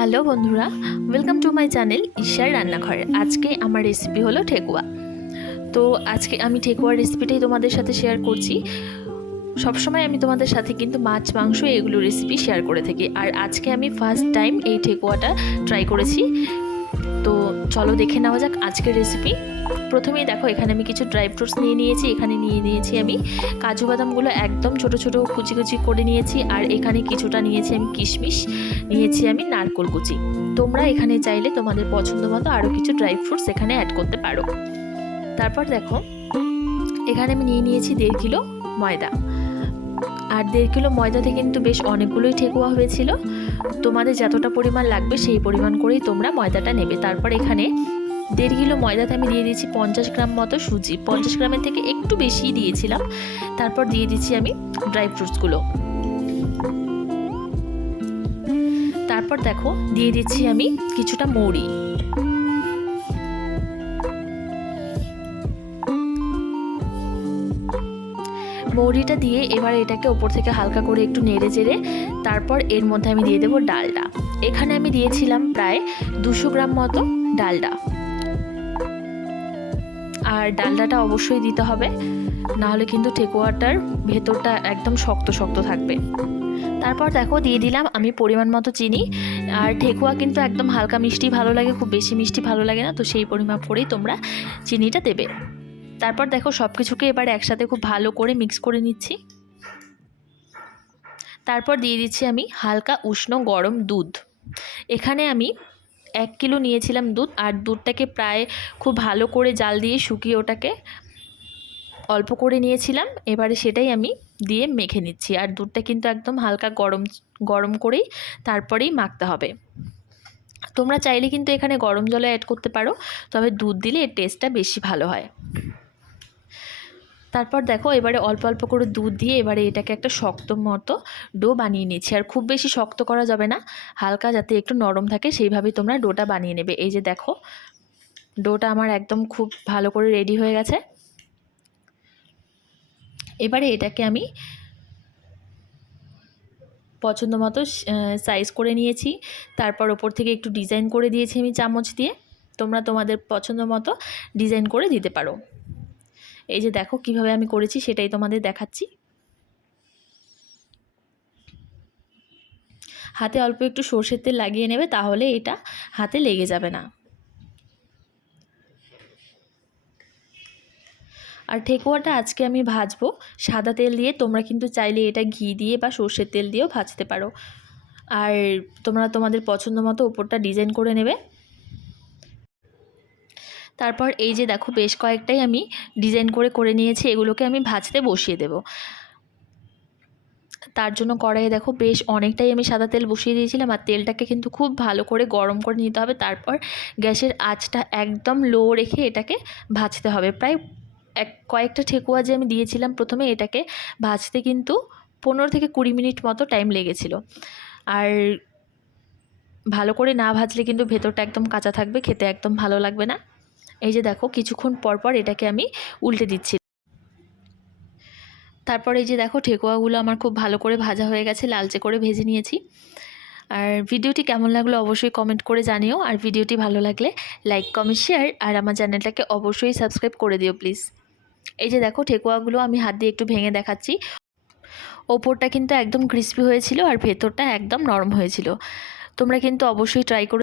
Hello বন্ধুরা, welcome to my channel ঈশার রান্নাঘর। আজকে আমার রেসিপি হলো ঠেকুয়া। তো আজকে আমি ঠেকুয়ার রেসিপিটাই তোমাদের সাথে শেয়ার করছি। সবসময় আমি তোমাদের সাথে কিন্তু মাছ মাংস এগুলো রেসিপি শেয়ার করে থাকি, আর আজকে আমি ফার্স্ট টাইম এই ঠেকুয়াটা ট্রাই করেছি। তো চলো দেখে নেওয়া যাক আজকের রেসিপি। প্রথমেই দেখো, এখানে আমি কিছু ড্রাই ফ্রুটস নিয়ে নিয়েছি। এখানে নিয়ে নিয়েছি আমি কাজু বাদামগুলো একদম ছোট ছোট কুচি কুচি করে নিয়েছি, আর এখানে কিছুটা নিয়েছি আমি কিশমিশ, নিয়েছি আমি নারকোল কুচি। তোমরা এখানে চাইলে তোমাদের পছন্দ মতো আরও কিছু ড্রাই ফ্রুটস এখানে অ্যাড করতে পারো। তারপর দেখো, এখানে আমি নিয়ে নিয়েছি 1.5 কিলো ময়দা, আর 1.5 কিলো ময়দাতে কিন্তু বেশ অনেকগুলোই ঠেকুয়া হয়েছিল। তোমাদের যতটা পরিমাণ লাগবে সেই পরিমাণ করেই তোমরা ময়দাটা নেবে। তারপর এখানে 1.5 কিলো ময়দাতে আমি দিয়ে দিয়েছি 50 গ্রাম মতো সুজি। 50 গ্রামের থেকে একটু বেশিই দিয়েছিলাম। তারপর দিয়ে দিচ্ছি আমি ড্রাই ফ্রুটসগুলো। তারপর দেখো, দিয়ে দিচ্ছি আমি কিছুটা মৌরি। মৌরিটা দিয়ে এবার এটাকে ওপর থেকে হালকা করে একটু নেড়ে চেড়ে তারপর এর মধ্যে আমি দিয়ে দেবো ডালডা। এখানে আমি দিয়েছিলাম প্রায় 200 গ্রাম মতো ডালডা, আর ডালডাটা অবশ্যই দিতে হবে, নাহলে কিন্তু ঠেকুয়াটার ভেতরটা একদম শক্ত শক্ত থাকবে। তারপর দেখো, দিয়ে দিলাম আমি পরিমাণ মতো চিনি। আর ঠেকুয়া কিন্তু একদম হালকা মিষ্টি ভালো লাগে, খুব বেশি মিষ্টি ভালো লাগে না, তো সেই পরিমাপ করেই তোমরা চিনিটা দেবে। তারপর দেখো, সব কিছুকে এবার একসাথে খুব ভালো করে মিক্স করে নিচ্ছি। তারপর দিয়ে দিচ্ছি আমি হালকা উষ্ণ গরম দুধ। এখানে আমি 1 কিলো নিয়েছিলাম দুধ, আর দুধটাকে প্রায় খুব ভালো করে জাল দিয়ে শুকিয়ে ওটাকে অল্প করে নিয়েছিলাম। এবারে সেটাই আমি দিয়ে মেখে নিচ্ছি, আর দুধটা কিন্তু একদম হালকা গরম গরম করেই তারপরেই মাখতে হবে। তোমরা চাইলে কিন্তু এখানে গরম জলে অ্যাড করতে পারো, তবে দুধ দিলে এর টেস্টটা বেশি ভালো হয়। তারপর দেখো, এবারে অল্প অল্প করে দুধ দিয়ে এবারে এটাকে একটা শক্ত মতো ডো বানিয়ে নিচ্ছি। আর খুব বেশি শক্ত করা যাবে না, হালকা যাতে একটু নরম থাকে সেইভাবেই তোমরা ডোটা বানিয়ে নেবে। এই যে দেখো, ডোটা আমার একদম খুব ভালো করে রেডি হয়ে গেছে। এবারে এটাকে আমি পছন্দ মতো সাইজ করে নিয়েছি। তারপর ওপর থেকে একটু ডিজাইন করে দিয়েছি আমি চামচ দিয়ে। তোমরা তোমাদের পছন্দ মতো ডিজাইন করে দিতে পারো। এই যে দেখো কিভাবে আমি করেছি সেটাই তোমাদের দেখাচ্ছি। হাতে অল্প একটু সর্ষের তেল লাগিয়ে নেবে, তাহলে এটা হাতে লেগে যাবে না। আর ঠেকুয়াটা আজকে আমি ভাজবো সাদা তেল দিয়ে। তোমরা কিন্তু চাইলে এটা ঘি দিয়ে বা সর্ষের তেল দিয়েও ভাজতে পারো। আর তোমরা তোমাদের পছন্দ মতো ওপরটা ডিজাইন করে নেবে। তারপর এই যে দেখো, বেশ কয়েকটাই আমি ডিজাইন করে নিয়েছি। এগুলোকে আমি ভাজতে বসিয়ে দেব। তার জন্য কড়াইয়ে দেখো বেশ অনেকটাই আমি সাদা তেল বসিয়ে দিয়েছিলাম, আর তেলটাকে কিন্তু খুব ভালো করে গরম করে নিতে হবে। তারপর গ্যাসের আঁচটা একদম লো রেখে এটাকে ভাজতে হবে। প্রায় কয়েকটা ঠেকুয়া যে আমি দিয়েছিলাম প্রথমে, এটাকে ভাজতে কিন্তু 15 থেকে 20 মিনিট মতো টাইম লেগেছিল। আর ভালো করে না ভাজলে কিন্তু ভেতরটা একদম কাঁচা থাকবে, খেতে একদম ভালো লাগবে না। এই যে দেখো, কিছুক্ষণ পর পর এটাকে আমি উল্টে দিচ্ছি। তারপর এই যে দেখো, ঠেকুয়াগুলো আমার খুব ভালো করে ভাজা হয়ে গেছে, লালচে করে ভেজে নিয়েছি। আর ভিডিওটি কেমন লাগলো অবশ্যই কমেন্ট করে জানিও। আর ভিডিওটি ভালো লাগলে লাইক কমেন্ট শেয়ার, আর আমার চ্যানেলটাকে অবশ্যই সাবস্ক্রাইব করে দিও প্লিজ। এই যে দেখো, ঠেকুয়াগুলো আমি হাত দিয়ে একটু ভেঙে দেখাচ্ছি। ওপরটা কিন্তু একদম ক্রিস্পি হয়েছিল, আর ভেতরটা একদম নরম হয়েছিল। তোমরা কিন্তু অবশ্যই ট্রাই করে